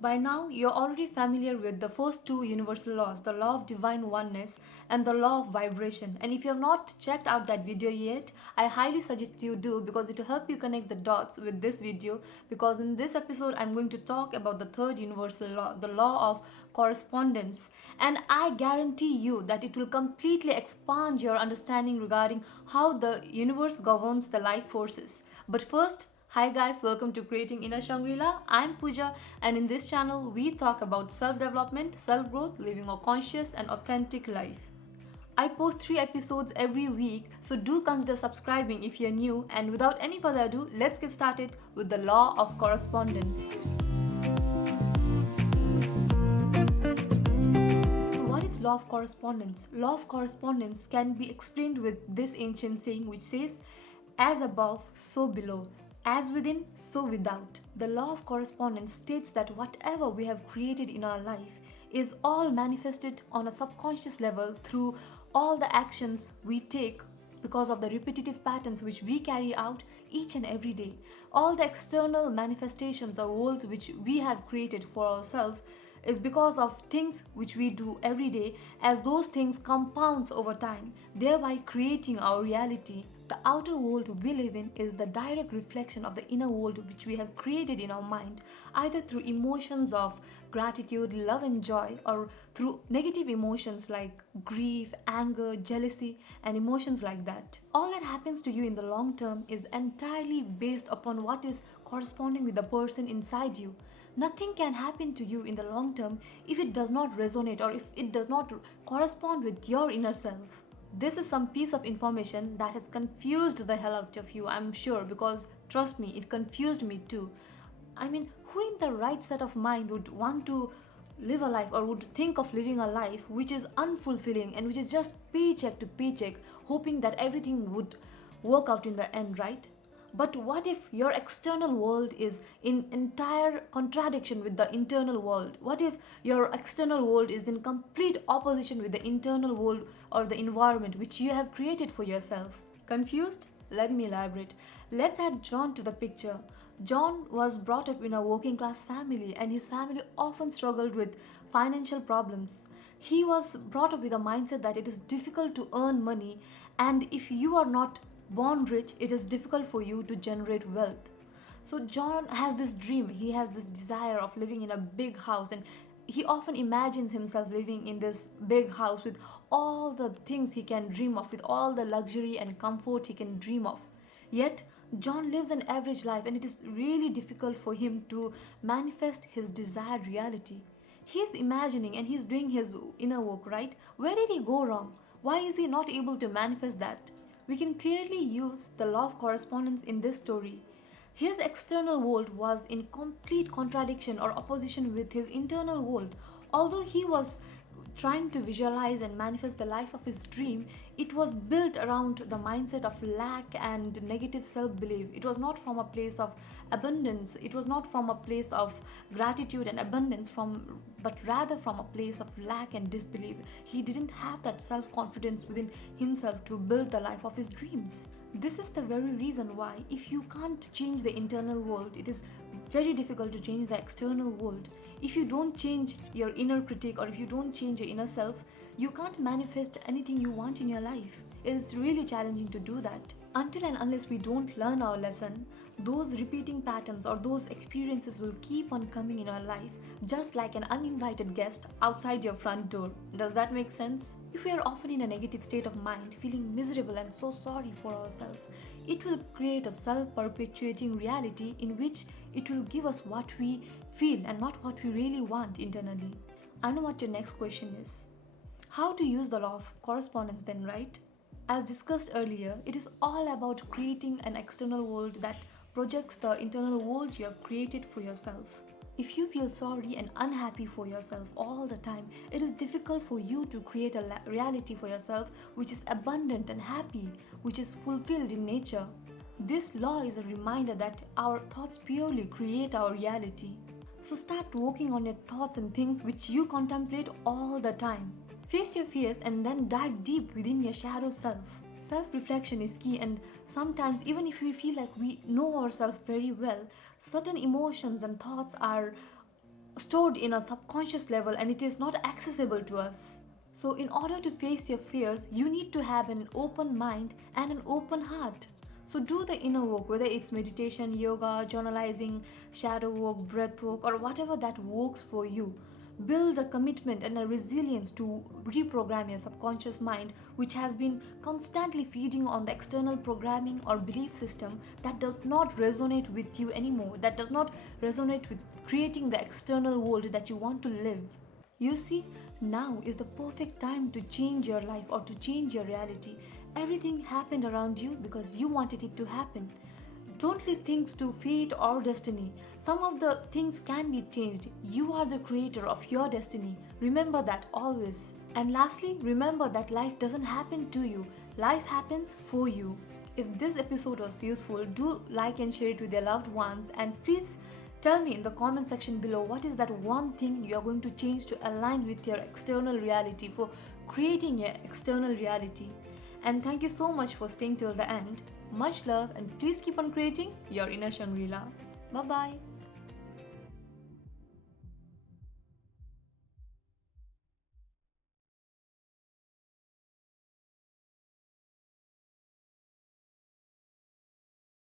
By now, you're already familiar with the first two universal laws, the law of divine oneness and the law of vibration. And if you have not checked out that video yet, I highly suggest you do, because it will help you connect the dots with this video. Because in this episode, I'm going to talk about the third universal law, the law of correspondence. And I guarantee you that it will completely expand your understanding regarding how the universe governs the life forces. But first, hi guys, welcome to Creating Inner Shangri-La. I'm Pooja, and in this channel we talk about self-development, self-growth, living a conscious and authentic life. I post 3 episodes every week, so do consider subscribing if you're new, and without any further ado, let's get started with the law of correspondence. So what is law of correspondence? Law of correspondence can be explained with this ancient saying which says, as above, so below. As within, so without. The law of correspondence states that whatever we have created in our life is all manifested on a subconscious level through all the actions we take because of the repetitive patterns which we carry out each and every day. All the external manifestations or worlds which we have created for ourselves is because of things which we do every day, as those things compounds over time, thereby creating our reality. The outer world we live in is the direct reflection of the inner world which we have created in our mind, either through emotions of gratitude, love and joy, or through negative emotions like grief, anger, jealousy, and emotions like that. All that happens to you in the long term is entirely based upon what is corresponding with the person inside you. Nothing can happen to you in the long term if it does not resonate or if it does not correspond with your inner self. This is some piece of information that has confused the hell out of you, I'm sure, because trust me, it confused me too. I mean, who in the right set of mind would want to live a life or would think of living a life which is unfulfilling and which is just paycheck to paycheck, hoping that everything would work out in the end, right? But what if your external world is in entire contradiction with the internal world? What if your external world is in complete opposition with the internal world or the environment which you have created for yourself? Confused? Let me elaborate. Let's add John to the picture. John was brought up in a working class family, and his family often struggled with financial problems. He was brought up with a mindset that it is difficult to earn money, and if you are not born rich, it is difficult for you to generate wealth. So John has this dream, he has this desire of living in a big house, and he often imagines himself living in this big house with all the things he can dream of, with all the luxury and comfort he can dream of. Yet John lives an average life, and it is really difficult for him to manifest his desired reality. He's imagining and he's doing his inner work, right? Where did he go wrong? Why is he not able to manifest that? We can clearly use the law of correspondence in this story. His external world was in complete contradiction or opposition with his internal world. Although he was trying to visualize and manifest the life of his dream, it was built around the mindset of lack and negative self-belief. It was not from a place of abundance, it was not from a place of gratitude and abundance, but rather from a place of lack and disbelief. He didn't have that self-confidence within himself to build the life of his dreams. This is the very reason why, if you can't change the internal world, it is very difficult to change the external world. If you don't change your inner critic, or if you don't change your inner self, you can't manifest anything you want in your life. It is really challenging to do that. Until and unless we don't learn our lesson, those repeating patterns or those experiences will keep on coming in our life, just like an uninvited guest outside your front door. Does that make sense? If we are often in a negative state of mind, feeling miserable and so sorry for ourselves, it will create a self-perpetuating reality in which it will give us what we feel and not what we really want internally. I know what your next question is. How to use the law of correspondence then, right? As discussed earlier, it is all about creating an external world that projects the internal world you have created for yourself. If you feel sorry and unhappy for yourself all the time, it is difficult for you to create a reality for yourself which is abundant and happy, which is fulfilled in nature. This law is a reminder that our thoughts purely create our reality. So start working on your thoughts and things which you contemplate all the time. Face your fears and then dive deep within your shadow self. Self-reflection is key, and sometimes even if we feel like we know ourselves very well, certain emotions and thoughts are stored in a subconscious level and it is not accessible to us. So, in order to face your fears, you need to have an open mind and an open heart. So, do the inner work, whether it's meditation, yoga, journalizing, shadow work, breath work, or whatever that works for you. Build a commitment and a resilience to reprogram your subconscious mind, which has been constantly feeding on the external programming or belief system that does not resonate with you anymore, that does not resonate with creating the external world that you want to live. You see, now is the perfect time to change your life or to change your reality. Everything happened around you because you wanted it to happen. Don't leave things to fate or destiny. Some of the things can be changed. You are the creator of your destiny. Remember that always. And lastly, remember that life doesn't happen to you. Life happens for you. If this episode was useful, do like and share it with your loved ones, and please tell me in the comment section below what is that one thing you are going to change to align with your external reality for creating your external reality. And thank you so much for staying till the end. Much love, and please keep on creating your inner Shangri-La. Bye bye.